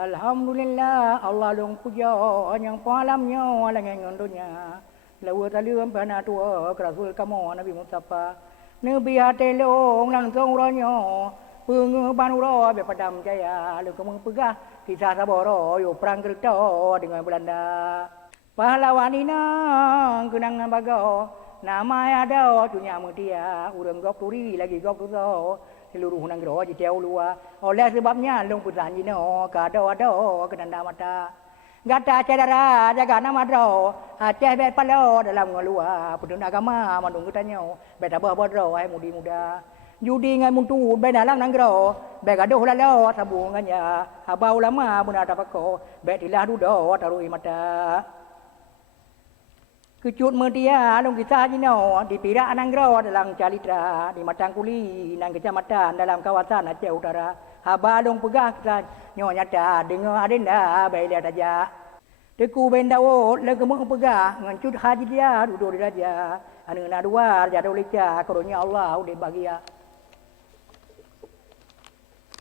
Alhamdulillah Allah long puja yang palamnya langai ngondonya lawa talium bana tua rasul kamo Nabi Mustafa Nabi hatelong lang song ronyo pengu banuro be padam jaya lu kemung pegah kisah saboro yo perang kerto dengan Belanda pahlawan inang kenang bago nama ada dunia mutia urang gok turi lagi gok tuzo seluruh negara jauh luar. Oleh sebabnya long pusan jino kado kenanda mata. Gata cedera jaga nama dro. Aceh bet palo dalam ngelua. Pedun agama mandung ketanyo. Bet abah bodro hai mudi muda. Judi ngai muntu bet dalam nanggro. Bet gaduh lalo sabungannya. Habau lama bunda tapako. Bet ilah dudo tarui mata. Kecut media long kisah jino di Pirak Nanggro dalam Calitra di Matang Kuli nang kecamatan dalam kawasan Aceh Utara haba long pegah kisah nyonya nyata dengar adenda baila daja teku bendawo legemu pegah ngancut haji dia duduk di raja anu na dua jatuh lica karunia Allah udah bagia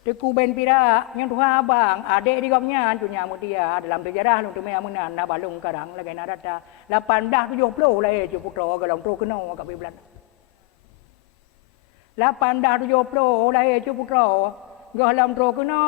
teku ben Pirak yang Tuhan abang adik di gomnya punya mutia dalam sejarah long tumai amunan na balung karang lagi na data 1870 lah Cuputro galong tro keno kat Belanda 1870 lah Cuputro galong tro keno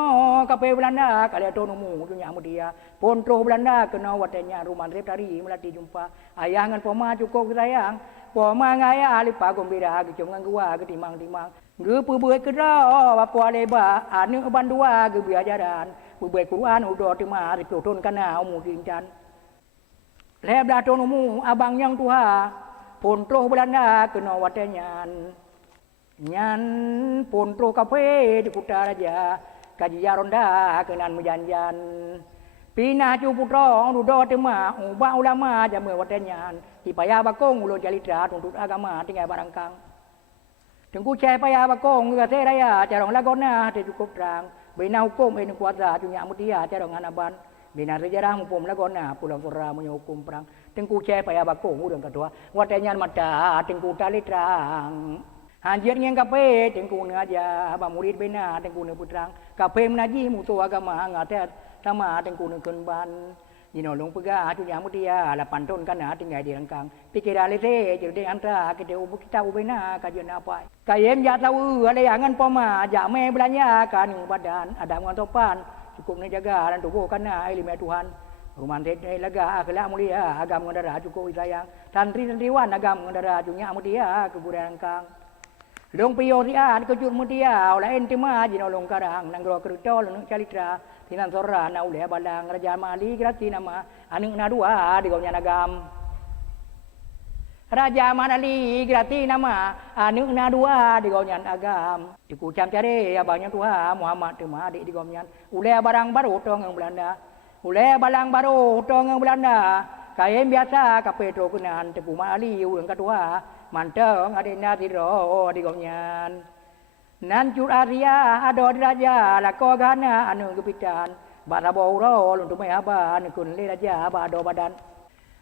kat Belanda kali autonomu punya mutia pontro Belanda kena watenya rumah rep tari melati jumpa ayah ngan poma cukup sayang poma ngaya lipa gombira kecung ngan gua ketimang-timang ge pubuai kedra bapa leba anu bandua ge biajaran pubuai Quran udah tema ripotun kana mungkin can lebda tonumu abang yang tuha pontro Belanda kena watenyan nyan pontro kafe di kota raja kajiya ronda kenan menjanjan pinah Cuputro udah tema ubah ulama jamu watenyan dipaya bakong ulun jalitra tuntut agama tinggal barangkang Tengku cai payah bakong ke raya carong lagona te cukup terang bina hukum ini kuasa punya mutia carong anaban bina sejarah hukum lagona pulang pura punya hukum perang tengku cai payah bakong udang kedua watanya mata tengku tali terang anjir yang kape tengku ngaja ba murid bina tengku ne putrang kape menaji mutu agama ngatet sama tengku ne kenban Jino long pegah punya mutia 8 tahun kana tinggal di Rengkang pikir alise jadi antara kita ubu kita ubena kajian apa kayem ya tahu ada yangan poma jame belanja kan badan ada ngantopan cukup ni jaga dan tubuh kana ilmu Tuhan rumah teh lega akhlak mulia agam ngandara cukup sayang santri-santriwan agam ngandara punya mutia ke Rengkang long piyo rian kejur mutia oleh entima jino long karang nanggro kerto long calitra Tinan sora na ule balang Raja Mali grati nama anu na dua di gaunya nagam Raja Manali grati nama anu na dua di gaunya agam di kucam cari abangnya tua Muhammad tema adik di gaunya ule barang baru tong yang Belanda ule balang baru tong yang Belanda kayen biasa ka Petro kenan tepu Mali yang kedua manteng adina tiro di gaunya Nancur Arya ado raja lako gana anu kepitan barabo ro untuk mai aba anu kun le raja bado badan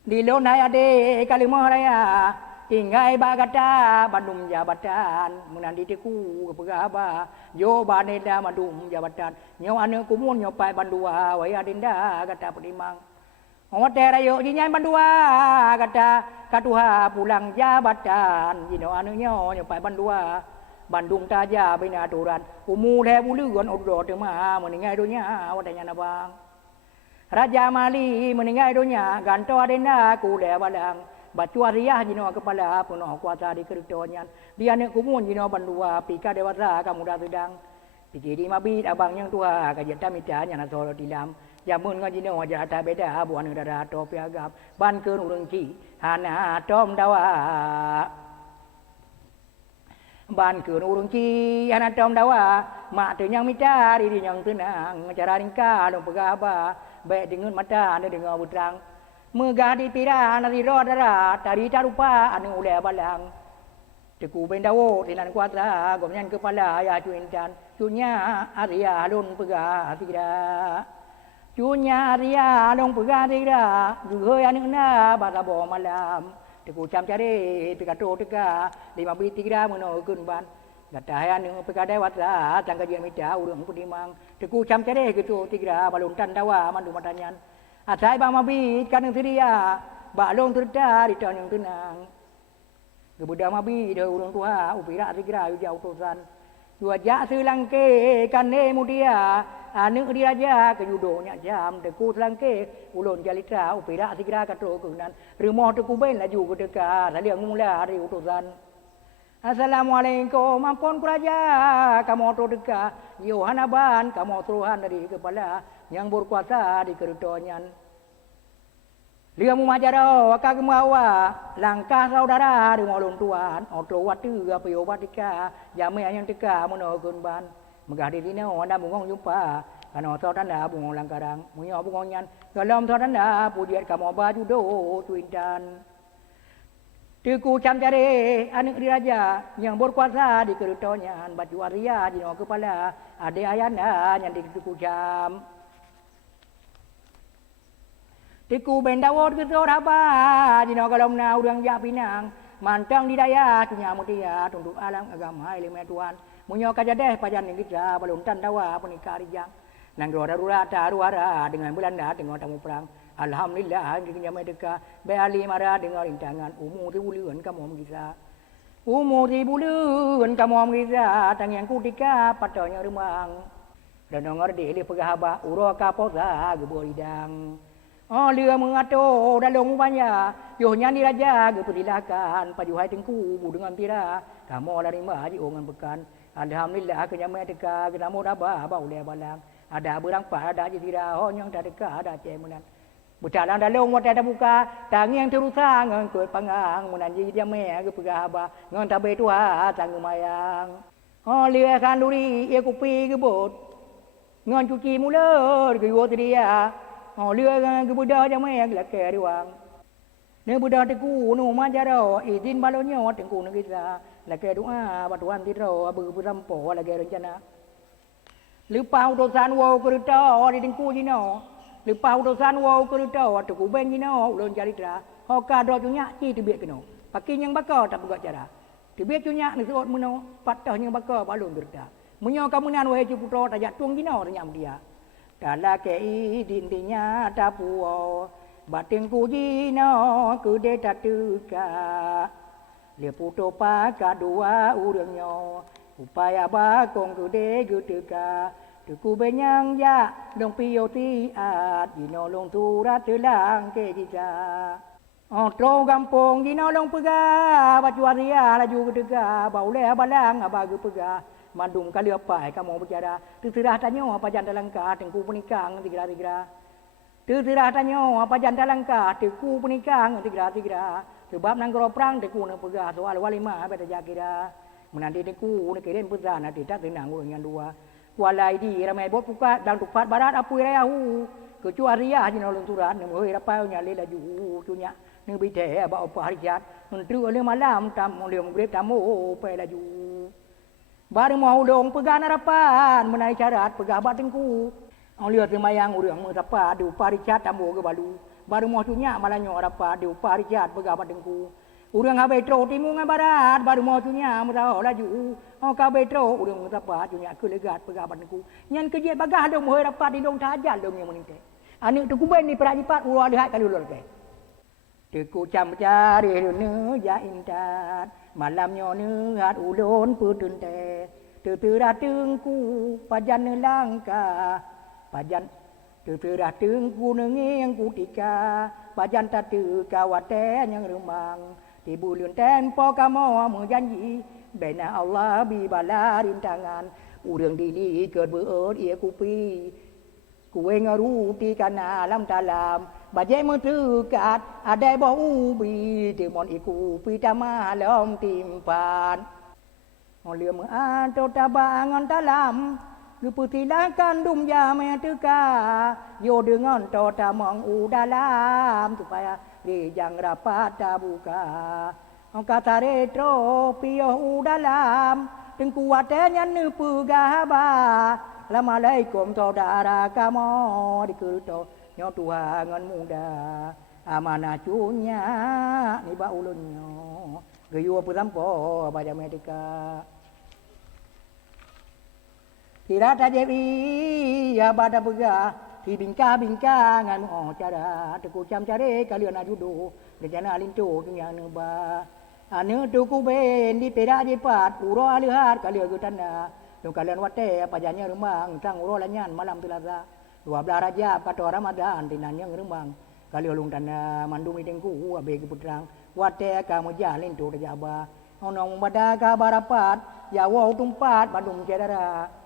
di lonai ade kalimah raya tinggai bagata bandum jabatan menandi teku kepegaba yo baneda bandum jabatan nyo anu kumun nyo pai bandua wai adinda kata pedimang Ote rayo jinyai bandua kata katuha pulang jabatan jino anu nyo pai bandua Bandung taja bina aturan umu le buluan odo tema meningai dunia wadanya nabang Raja Mali meningai dunia ganto adena ku le balang batu ariah jino kepala penuh kuasa di kertonyan dia ne kumun jino bandua pika dewasa kamu dah sedang pikir di mabit abang yang tua kajian tamitan yang solo tilam jamun ngajino aja ta beda buan dara to piagap ban keun urengki hana tom dawa ban keun urungki anak tom dawa mak tu yang mitari di yang tenang cara ringka dong pegaba baik dengan mata anda dengan budrang megah di pira nari rodara tari tarupa anu ule balang teku bendawo tinan kuasa gomnyan kepala ya cuintan cunya Arya lun pegah tira cunya Arya lun pegah tira juhoi anu na barabo malam Teku cam cari pikato teka 5 bit 3 meno kun ban Kata anu pekadai watra tangga dia mita urang pudimang teku cam cere gitu tigra balon tandawa mandu matanyan. Atai bang mabit kan seria balon terda di tahun yang tenang. Kebuda mabit dah urang tua upira tigra jauh tosan. Dua jak selangke kane mudia anu diraja ke judonya jam teku selangke ulun jalitra upira tigra katro kunan. Rumah teku ben laju ke dekat liang mula dari utusan. Assalamualaikum, ampun kuraja, kamu tu dekat, Yohanaban, kamu Tuhan dari kepala yang berkuasa di kerutonyan. Lihat mumajaro, akak mawa, langkah saudara di molon tuan, otro watu apa yobatika, jamai yang dekat menokun ban, megah di sini anda bungong jumpa, karena saudara bungong langkarang, munyo bungonyan, dalam saudara pujian kamu baju do tuintan. Teku cam cari anak diraja yang berkuasa di kerutonyan baju waria di no kepala ada ayana yang di teku cam. Teku bendawot ke soraba di no kalomna urang ja pinang mantang di daya tunya mutia tunduk alam agama ilmu Tuhan munyo kajadeh pajan ning kita balon tandawa penikah rijang nang roda ruara dengan Belanda dengan tamu perang. Alhamdulillah kita mereka beli marah dengar rintangan umur 1000 bulan kamu kita umur 1000 bulan kamu kita tang yang kutika patanya remang dan dengar dele pegahaba uro kaposa gebolidang oh lia mengato dalong upanya yo nyani raja gepedilakan pajuhai tengku dengan tira kamu lari maji ongan bekan alhamdulillah kita mereka kita mau dabah bauleh balang ada berang pada jira honyong dadeka ada cemunan berjalan dalam waktu ada buka, tangi yang terusang, ngangkut pangang, menanji dia mea ke pegahaba, ngan tabe tua, tanggu mayang. Oh lihat kan luri, ia kupi ke bot, ngan cuci mulut ke yuat dia. Oh lihat kan ke budak dia mea ke lakar ruang. Ni budak teku, nu majaro, izin balonnya tengku nak kita, lakar doa, batuan tiro, abu berampo, lakar rencana. Lupa utusan wow kereta, di tengku jino. Lepas utusan wow kereta waktu kuben jino ulun jalitra hoka do tunyak ci tibet keno pakai yang bakar tak buat cara tibet tunyak ni suot meno patah yang bakar balun kereta munyo kamunan wahai ciputo tajak tuang jino renyam dia dala ke dintinya tapuo bating ku jino ku de tatuka le puto pa kadua urangnya upaya bakong ku de gutuka Tuku benyang ya dong piyo ti at ginolong turat telang ke kita. Otro gampong ginolong pega bacuaria laju kedega baule balang abagu pega mandum kali apa kamu bicara terserah tanyo apa janda langka tengku penikang tigra-tigra. Terserah tanyo apa janda langka tengku penikang tigra-tigra. Sebab nang gro perang tengku nang pega soal walima beta jakira. Menanti tengku nak kirim pesan nanti tak tenang urang yang dua. Walai di ramai bot pukat dan tupat barat apu rayahu kecuali ria jino lunturan nemu rapau nyale laju tunya nemu bite ba apa hariat mentru oleh malam tam oleh murid tamu pe laju baru mau dong pegan harapan menai syarat pegah batengku oleh semayang urang menapa di uparicat tamu ke balu baru mau tunya malanyo apa di uparicat pegah batengku urang habetro timu ngan barat baru mau tunya mutao laju oh kabetro urang mutapa tunya kelegat pegabanku nyan kejet bagah dong moy rapat di dong tajal dong yang meninte anu tu kuben ni perajipat ulu ada kali ulur ke teku cam cari ne ja intat malamnya ne hat ulun putun te tertera tengku pajan langka pajan tertera tengku nengeng kutika pajan tatu kawate yang remang di bulan tempo kamu menjanji bena Allah bibala rintangan urang dini ker beut ia kupi kue ngaruti kana alam dalam baje mentekat ada bau ubi demon iku pitama lom timpan oleh menganto tabangan dalam Geputilakan dum jam teka yo dengan tota mong udalam supaya rijang rapat buka kata retro pio udalam tengku watenya nepu gaba Assalamualaikum saudara kamu diketo nyo tuangan muda amanah cunya ni ba ulunnya geyo pelampo pada medika Tidak tajeri ya pada pega ti bingka ngan mo cara teku cam care kalian ajudo rencana linto dunia neba ane tuku ben di pera di pat uro alihat kalian gutana do kalian wate pajanya remang sang uro lanyan malam Selasa 12 Rajab kata Ramadan tinanya remang kalian lung tanda mandum idengku abe keputrang wate kamu jalin to jaba onong bada ka barapat ya wow tumpat bandung cedera.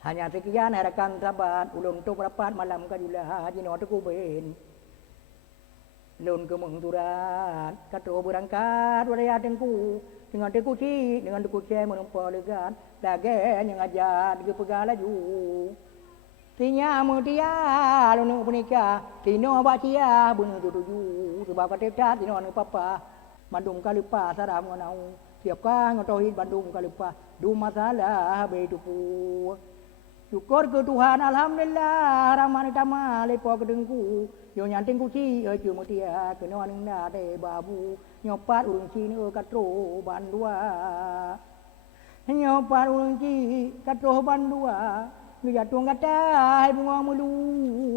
Hanya sekian harakan sahabat ulun tu berapat malam kajulah jino teku ben lun ke mengturat kata berangkat wadaya tengku dengan teku ci dengan teku ce menumpah legan dagen yang ajar ke pegal laju tinya mutia lunu punika tino bacia bunu tuju sebab kata tat tino anu papa Bandung kalupa saram ngonau siapkan ngotohid Bandung kalupa du masalah betupu syukur ke Tuhan alhamdulillah ramane tama lepo kedengku yo nyanting kuci je mutia kena anna de babu nyopat urung ci ne katro bandua nyopat urung ci katro bandua ngi jatuh kata hai bunga mulu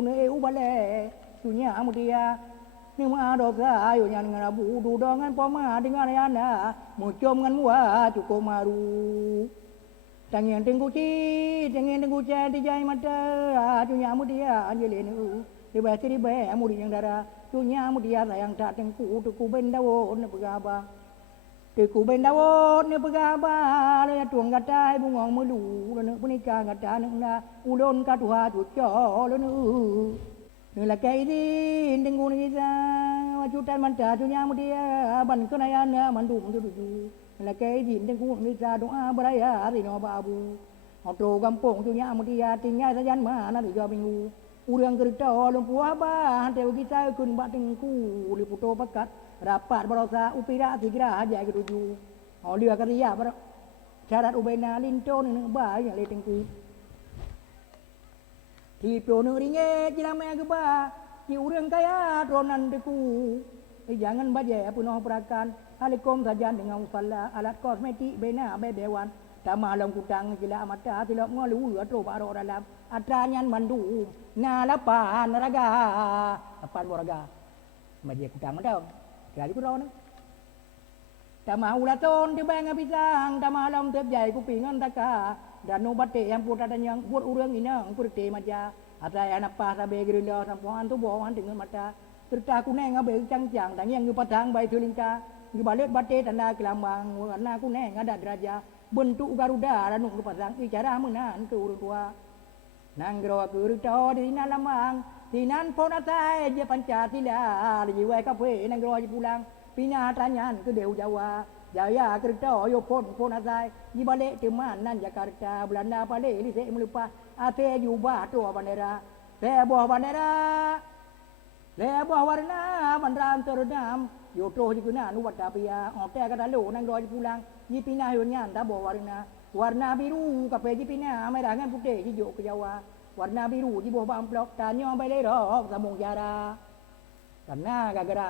ne ubale dunia mutia ni ma dosa yo nyan ngarabu du dongan poma dengan yana mucom ngan mua cukup maru tangian tengku ci tangian tengku ca di jai mata dunia mutia anjele nu di baca di bae amudi yang dara dunia mutia sayang tak tengku tuku bendawon ne pegaba tuku bendawon ne pegaba le tuang kata bungong melu le punika kata na ulon ka tuha tuco le nu la kai di tengku ni sa wajutan manta dunia mutia ban kenayana mandum tuju là cái gì đang cũng người ta doa beraya thì nó babu auto gampong tu nya mudia tinggal saja mana tu jawab minggu urang kereta lumpuh ba hantai kita kun ba tengku liputo pakat rapat berosa upira tigra aja ke tuju dia kerja ber syarat ubena linto ni ba yang le tengku ti pro ne ringe jilame ke ba ni urang kaya dronan deku jangan baje punoh perakan Alikom saja dengan usalla alat kosmetik bena bebewan tama lam kutang gila mata tilok ngolu atro baro dalam atranyan mandu na lapan raga lapan boraga maje kutang mandau kali ku ron tama ulaton di bang pisang tama lam tebjai kupingan taka dan nobate yang putat yang buat urang inang purte maja ataya napa sabe gerila sampuan tu bawan dengan mata serta kuneng abe cang-cang tang yang padang bai tulingka di balik bate tanda kelambang warna kuning ada deraja bentuk garuda dan nung pasang bicara menan ke urut tua nanggro ke rito di nalamang tinan ponasai je pancasila di jiwa kafe nanggro pulang pina tanyan ke deu Jawa jaya kereta yo ponasai di balik teman nan Jakarta Belanda pale lise melupa ate jubah tu bandera sebuah bandera lebuah warna bandram terdam yo tro dikuna anu wadapia ote kata lo nang roi pulang ni pina hyonyan ta bo warna biru kape ji pina merah ngan putih hijau ke Jawa warna biru di bawah amplop tanyo bai le ro samung jara karena gara-gara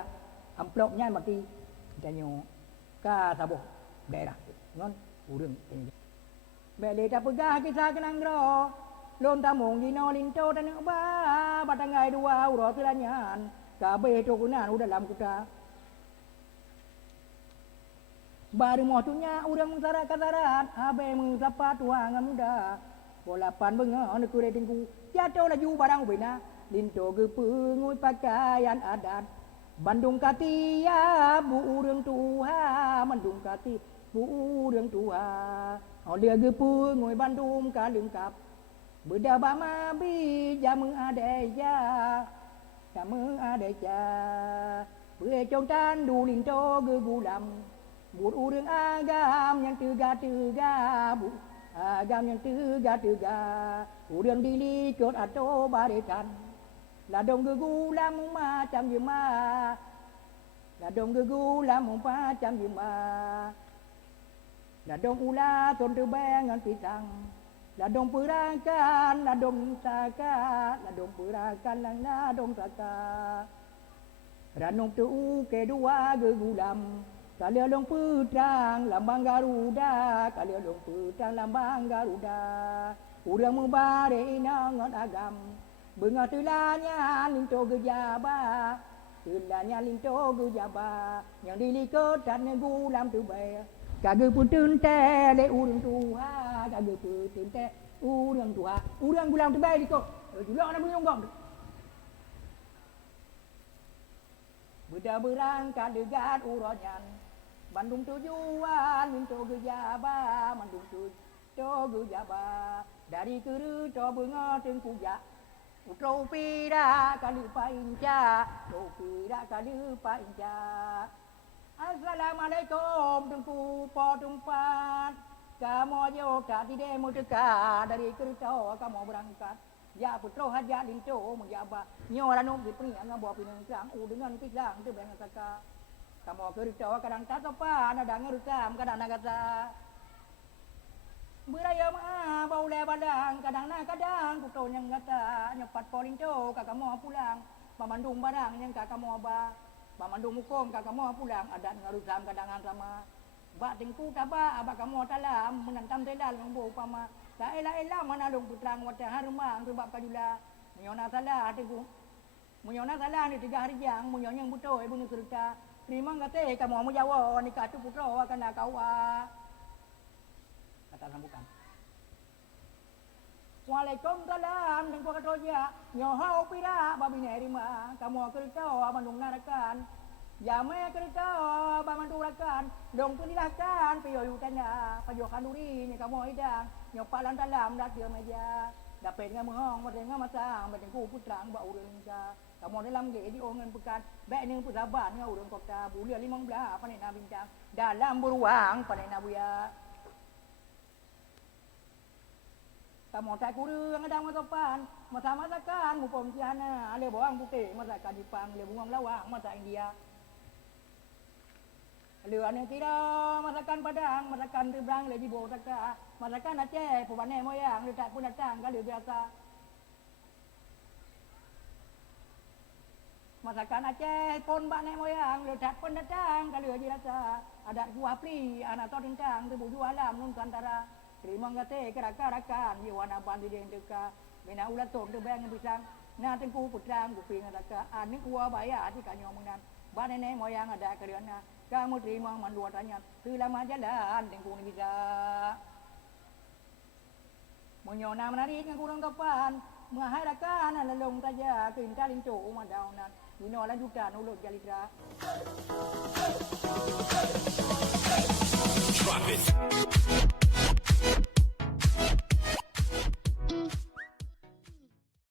amplopnya mati tanyo ka sabo daerah ngon urang bele ta pegah kisah kenang ro lon tamung di no linto tan ba batangai dua uro tilanyan kabe to kunan udah dalam kuta baru motunya urang mengsarat katarat abe mengsapa tuangan muda bolapan benga ne kure tingku jatuh laju barang bena linto gepengui pakaian adat Bandung katia bu urang tuha Bandung kati bu urang tuha dia gepengui Bandung ka lengkap beda bama bi jamu adeja bue trong tan du linto gegulam buat urang agam yang tega bu agam yang tega urang dilikut atau barisan ladong gegulam macam jema ladong gegulam macam jema ladong ulah ton tebengan pisang ladong perakan ladong saka ladong perakan ladong saka ranong tu kedua gegulam Kali long putrang lambang Garuda, kali long putrang lambang Garuda. Urang mubare inangot agam, benga tulanya linto gejaba, tulanya linto gejaba, yang dilikotan gulam tu bay. Kagak putun teh le urang tuha, kagak putun teh urang tuha, urang gulam tu bay liko, julak nak bunyi onggong. Budak berangkat dekat uronyan, Bandung tujuan minto gejaba, Bandung tujuan gejaba. Dari kere to bunga tengkuja, utro pira kali painca, utro pira kali painca. Assalamualaikum tengku po tempat, kamu yo tak tidak mau dekat dari kere to kamu berangkat. Ya putro haja linto menjaba, nyoran nom dipri angga bawa pinang sang, dengan pisang tu benang saka. Kamu kerja kadang tak apa, ada ngerukam kadang nak kata. Beraya mah bau le badang, kadang kuto yang kata, nyepat polinto kakak mau pulang, pamandung barang yang kakak mau ba, pamandung hukum kakak mau pulang, ada ngerukam kadang sama. Bak tingku tabak abak kamu talam menantam telal ngombo pama. Tak elah mana long putrang wata harumang sebab kadula. Menyona salah tingku. Menyona salah ni 3 hari jang, menyona yang buto ibu ni cerita. Terima kate kamu mau jawa nikah tu putro akan nak kawa. Kata sambukan. Waalaikumsalam dan kuat roja. Nyohau pira babi nerima. Kamu kerja bandung narakan. Jamai kerja bamandurakan. Dong penilahkan piyo yutanya. Payo kanuri ni kamu hidang. Nyopalan dalam dak dia meja. Dapat ngamong madenga masang badengku putrang ba urang ninja. Kamu dalam ge di ongan pekan. Baik ning pusaban ngau urang kota. Bulia 15 panena bintang. Dalam beruang panena buya. Kamu tak kurang ada masapan, masa-masakan mupom Tiana, ada bawang putih, masakan Jepang, ada bunga lawang, masak India. Ada aneh kira, masakan Padang, masakan Tebrang, lagi bawa saka, masakan Aceh, pembane moyang, letak pun datang, kali biasa. Masakan Aceh, pun bane moyang, letak pun datang, kali biasa. Ada kuah pli, anak tau tentang, tebu jualam, Nusantara. Terima kasih keraka-rakan Yewana bandi dia deka mina ulat tok de bang pisang na tengku putrang ku ping raka ani kuwa baya ati kanyo mengan ba nenek moyang ada keriana kamu terima mandua tanya selama jalan tengku ni bisa menyona menarik yang kurang kapan mengharakan lalong saja kinta lincu madaunan dino lanjutan ulut jalitra